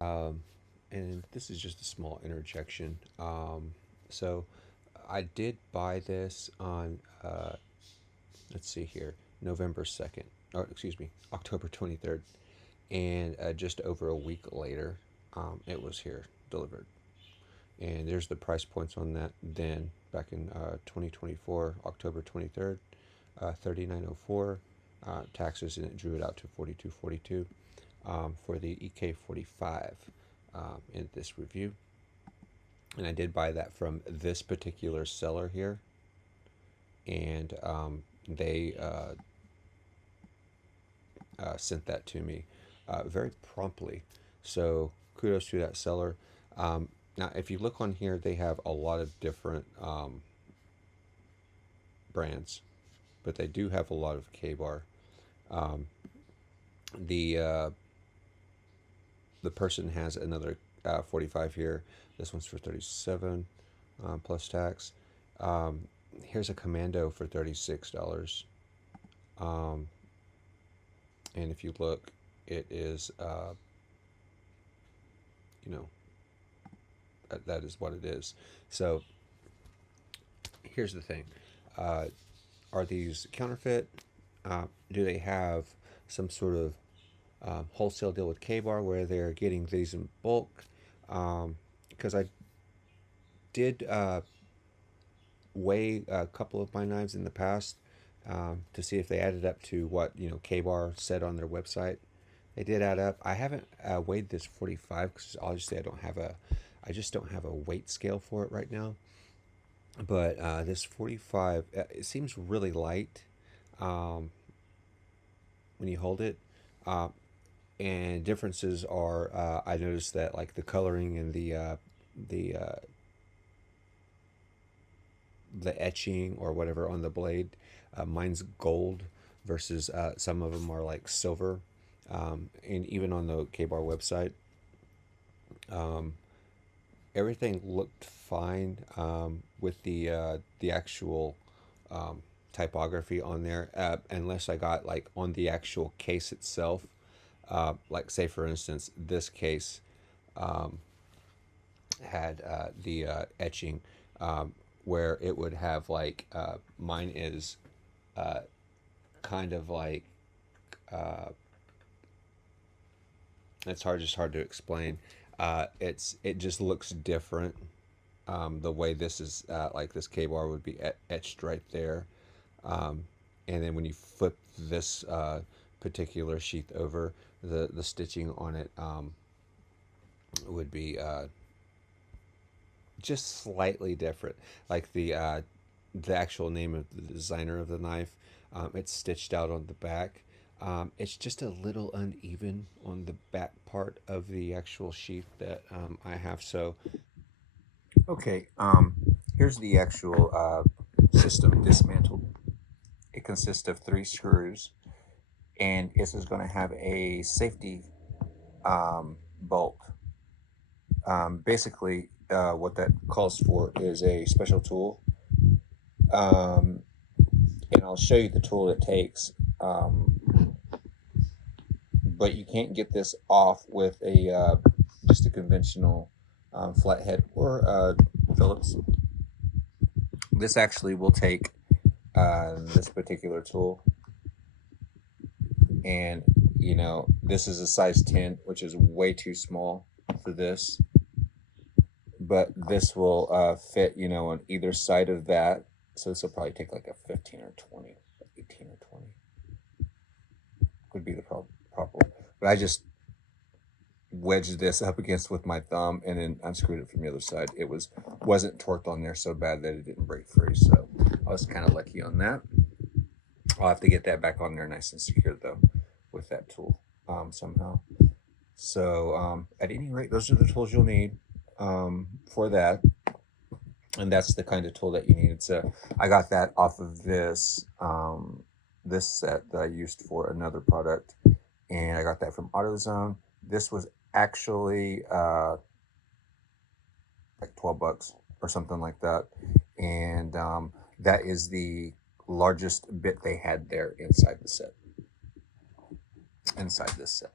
Um, and this is just a small interjection. So I did buy this on, let's see here, November 2nd, or excuse me, October 23rd. And just over a week later, it was here delivered. And there's the price points on that then back in 2024, October 23rd, 3904 taxes, and it drew it out to 4242 for the EK45 in this review. And I did buy that from this particular seller here, and they sent that to me very promptly. So kudos to that seller. Now, if you look on here, they have a lot of different brands, but they do have a lot of KABAR. Um, the uh, the person has another 45 here. This one's for 37 plus tax. Um, Here's a Commando for $36. Um, and if you look, it is, you know, that is what it is. So here's the thing. Uh, are these counterfeit? Do they have some sort of wholesale deal with KBAR where they're getting these in bulk? Because I did weigh a couple of my knives in the past to see if they added up to what KBAR said on their website. They did add up. I haven't weighed this 45 because obviously I just don't have a weight scale for it right now. But this 45, it seems really light um, when you hold it. Uh, and differences are, I noticed that like the coloring and the uh, the etching or whatever on the blade, mine's gold versus some of them are like silver. And even on the KBAR website, um, everything looked fine with the actual typography on there, unless I got like on the actual case itself. Like say for instance, this case had the etching where it would have like mine is uh, kind of like it's hard to explain. It just looks different. The way this is like this K-bar would be etched right there, um, and then when you flip this particular sheath over, the stitching on it would be just slightly different. Like the actual name of the designer of the knife, it's stitched out on the back. It's just a little uneven on the back part of the actual sheath that I have. So okay, here's the actual system dismantled. It consists of 3 screws, and this is going to have a safety bolt. Basically, what that calls for is a special tool, um, and I'll show you the tool it takes. But you can't get this off with a just a conventional flathead or Phillips. This actually will take this particular tool, and this is a size 10, which is way too small for this, but this will fit on either side of that. So this will probably take like a 15 or 20, 18 or 20 would be the proper one. But I just wedged this up against with my thumb and then unscrewed it from the other side. It wasn't torqued on there so bad that it didn't break free. So I was kind of lucky on that. I'll have to get that back on there nice and secure though with that tool somehow. So at any rate, those are the tools you'll need for that. And that's the kind of tool that you need. So I got that off of this set that I used for another product, and I got that from AutoZone. This was actually like $12 or something like that, and that is the largest bit they had there inside the set. Inside this set.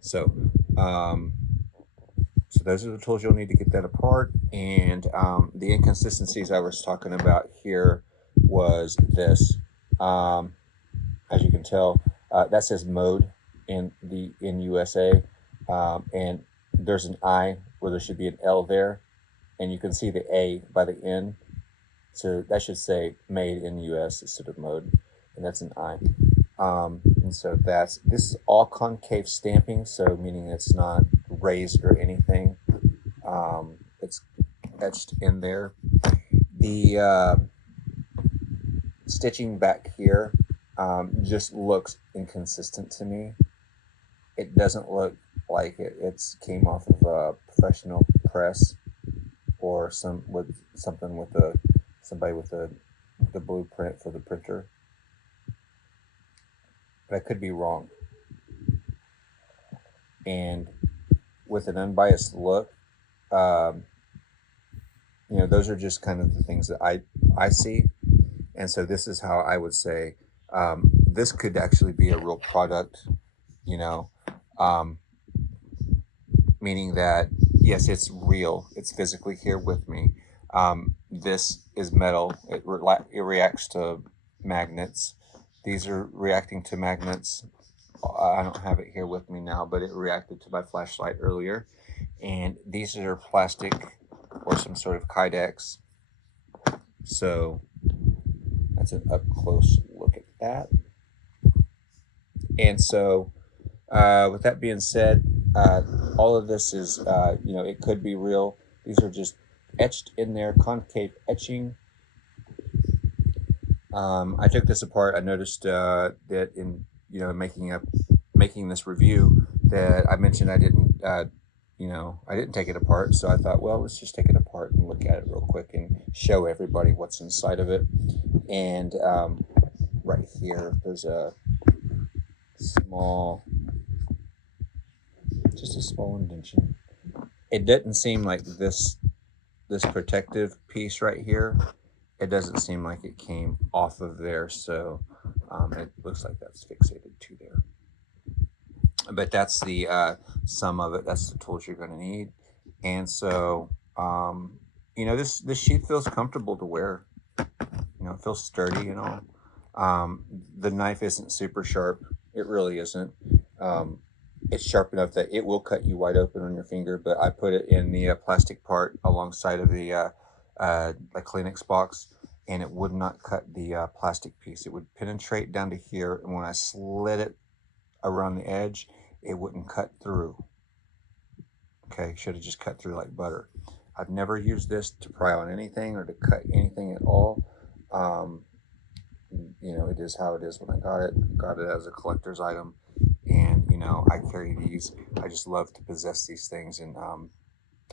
So So those are the tools you'll need to get that apart. And the inconsistencies I was talking about here was this. Um, as you can tell, that says mode in USA, and there's an I where there should be an L there, and you can see the A by the N. So that should say made in US instead of mode, and that's an I. And so this is all concave stamping, so meaning it's not raised or anything. It's etched in there. The stitching back here just looks inconsistent to me. It doesn't look like it's came off of a professional press or somebody with the blueprint for the printer. But I could be wrong. And with an unbiased look, those are just kind of the things that I see. And so this is how I would say this could actually be a real product, um, meaning that, yes, it's real. It's physically here with me. This is metal. It reacts to magnets. These are reacting to magnets. I don't have it here with me now, but it reacted to my flashlight earlier. And these are plastic or some sort of Kydex. So that's an up close look at that. And so with that being said, all of this is, it could be real. These are just etched in there, concave etching. I took this apart. I noticed that in making this review that I mentioned I didn't take it apart. So I thought, well, let's just take it apart and look at it real quick and show everybody what's inside of it. And right here, there's just a small indentation. It didn't seem like this protective piece right here, it doesn't seem like it came off of there, so it looks like that's fixated to there. But that's the sum of it. That's the tools you're going to need. And so this sheath feels comfortable to wear. It feels sturdy and all. The knife isn't super sharp. It really isn't. It's sharp enough that it will cut you wide open on your finger, but I put it in the plastic part alongside of the Kleenex box, and it would not cut the plastic piece. It would penetrate down to here, and when I slid it around the edge, it wouldn't cut through. Okay, should have just cut through like butter. I've never used this to pry on anything or to cut anything at all. It is how it is when I got it. Got it as a collector's item. And, I carry these. I just love to possess these things. And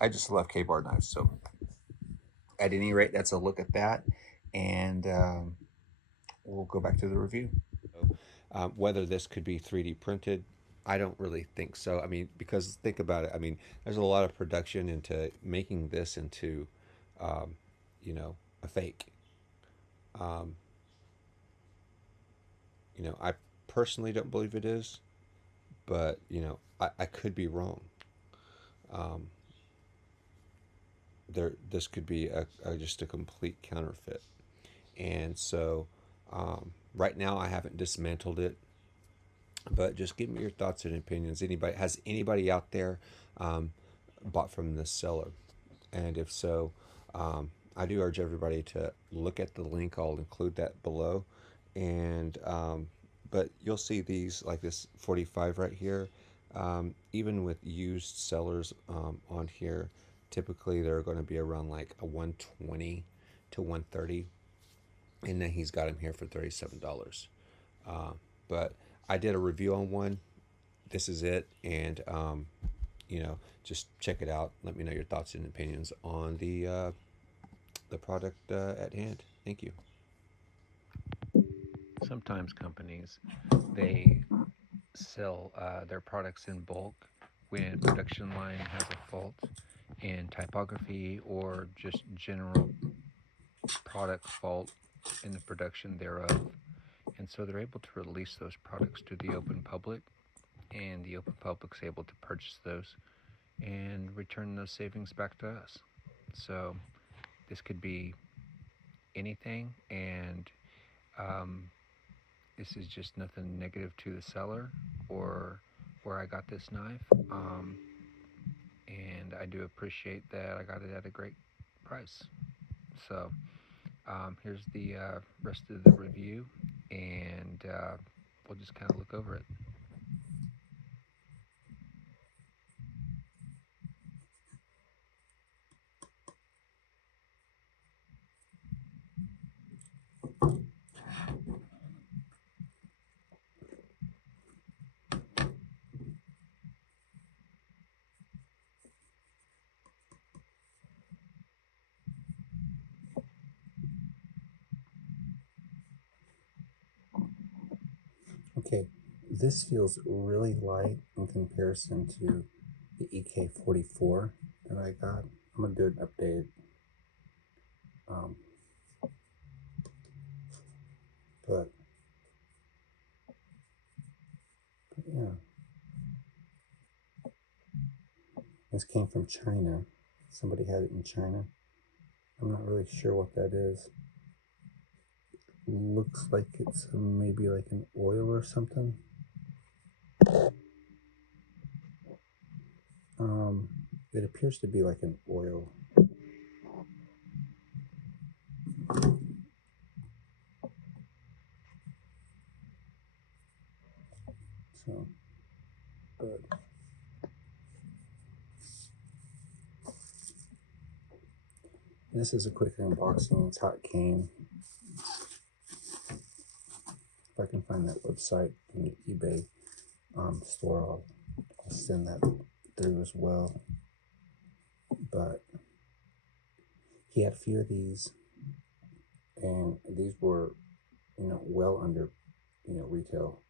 I just love KABAR knives. So at any rate, that's a look at that. And we'll go back to the review. Whether this could be 3D printed, I don't really think so. I mean, because think about it. I mean, there's a lot of production into making this into, a fake. I personally don't believe it is, but I could be wrong. This could be just a complete counterfeit, and so right now I haven't dismantled it, but just give me your thoughts and opinions. Has anybody out there bought from this seller? And if so, I do urge everybody to look at the link. I'll include that below. And but you'll see these like this 45 right here. Even with used sellers on here, typically they're going to be around like a 120 to 130, and then he's got them here for $37. But I did a review on one. This is it, and just check it out. Let me know your thoughts and opinions on the product at hand. Thank you. Sometimes companies, they sell their products in bulk when production line has a fault in typography or just general product fault in the production thereof. And so they're able to release those products to the open public, and the open public's able to purchase those and return those savings back to us. So this could be anything, and um, this is just nothing negative to the seller or where I got this knife. And I do appreciate that I got it at a great price. So here's the rest of the review, and we'll just kind of look over it. Okay, this feels really light in comparison to the EK44 that I got. I'm gonna do an update. But yeah, this came from China. Somebody had it in China. I'm not really sure what that is. Looks like it's maybe like an oil or something. It appears to be like an oil. So, but this is a quick unboxing. It's how it came. If I can find that website from the eBay store, I'll send that through as well. But he had a few of these, and these were, well under, retail.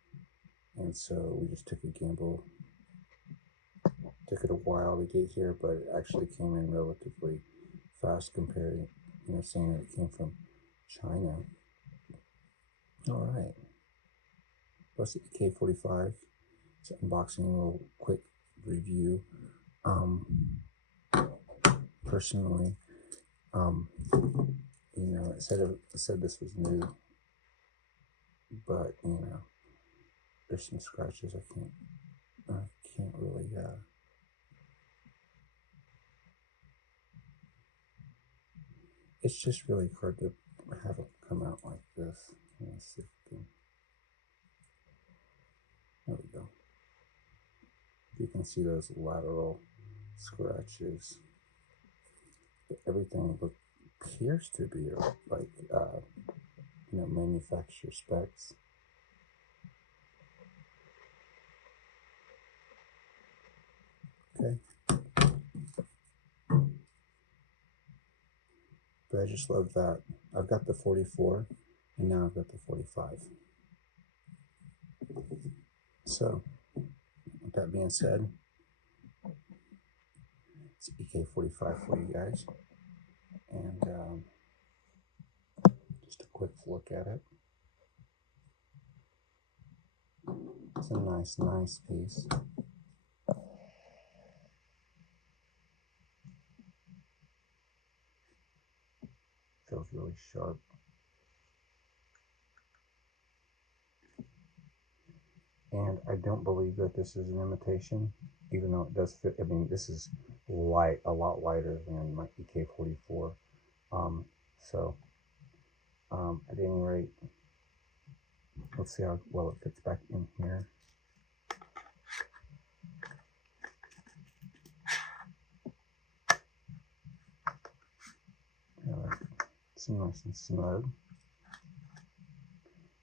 And so we just took a gamble. Took it a while to get here, but it actually came in relatively fast compared, saying that it came from China. All right. That's the EK45. It's an unboxing, a little quick review. Personally, it said this was new, but there's some scratches. I can't really. It's just really hard to have it come out like this. Let's see if we can. There we go. You can see those lateral scratches. But everything appears to be like, manufacturer specs. Okay. But I just love that. I've got the 44, and now I've got the 45. So, with that being said, it's EK45 for you guys. And just a quick look at it. It's a nice piece. Feels really sharp. And I don't believe that this is an imitation, even though it does fit. I mean, this is light, a lot lighter than my EK44. At any rate, let's see how well it fits back in here. It's nice and snug.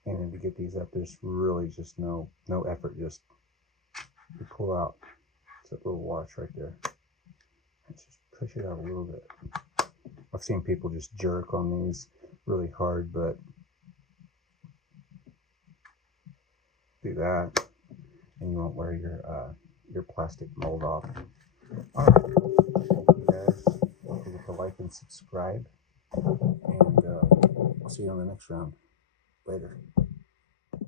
And then to get these up, there's really just no effort. Just you pull out that little watch right there. Just push it out a little bit. I've seen people just jerk on these really hard, but do that, and you won't wear your plastic mold off. All right, thank you guys. Don't forget to like and subscribe, and we'll see you on the next round. Later.